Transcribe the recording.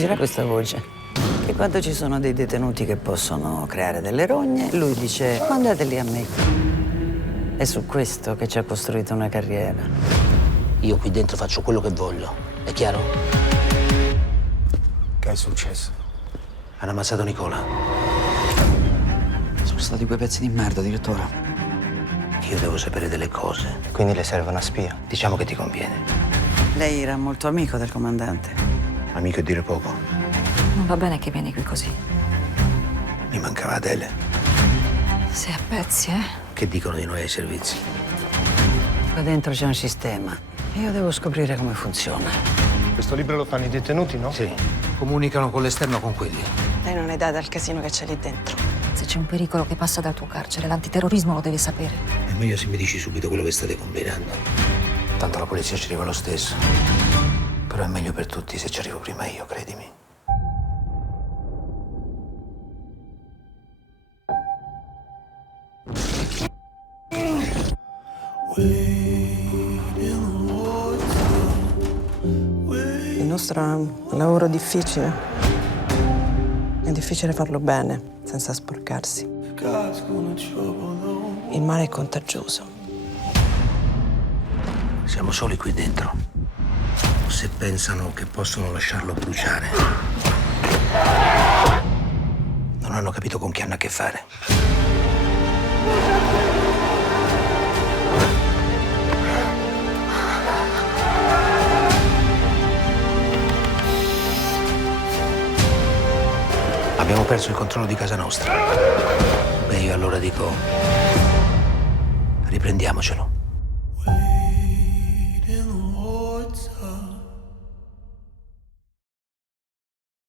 Gira questa voce che quando ci sono dei detenuti che possono creare delle rogne, lui dice mandateli a me. È su questo che ci ha costruito una carriera. Io qui dentro faccio quello che voglio, è chiaro? Che è successo? Hanno ammazzato Nicola. Sono stati quei pezzi di merda, direttore. Io devo sapere delle cose. Quindi le serve una spia? Diciamo che ti conviene. Lei era molto amico del comandante. Amico è dire poco. Non va bene che vieni qui così. Mi mancava Adele. Sei a pezzi, eh? Che dicono di noi ai servizi? Qua dentro c'è un sistema e io devo scoprire come funziona. Questo libro lo fanno i detenuti, no? Sì. Comunicano con l'esterno con quelli. Lei non è data al casino che c'è lì dentro. Se c'è un pericolo che passa dal tuo carcere, l'antiterrorismo lo devi sapere. È meglio se mi dici subito quello che state combinando. Tanto la polizia ci arriva lo stesso. Però è meglio per tutti se ci arrivo prima io, credimi. Il nostro è un lavoro difficile. È difficile farlo bene, senza sporcarsi. Il male è contagioso. Siamo soli qui dentro. Se pensano che possono lasciarlo bruciare, non hanno capito con chi hanno a che fare. Abbiamo perso il controllo di casa nostra. Beh, io allora dico, riprendiamocelo.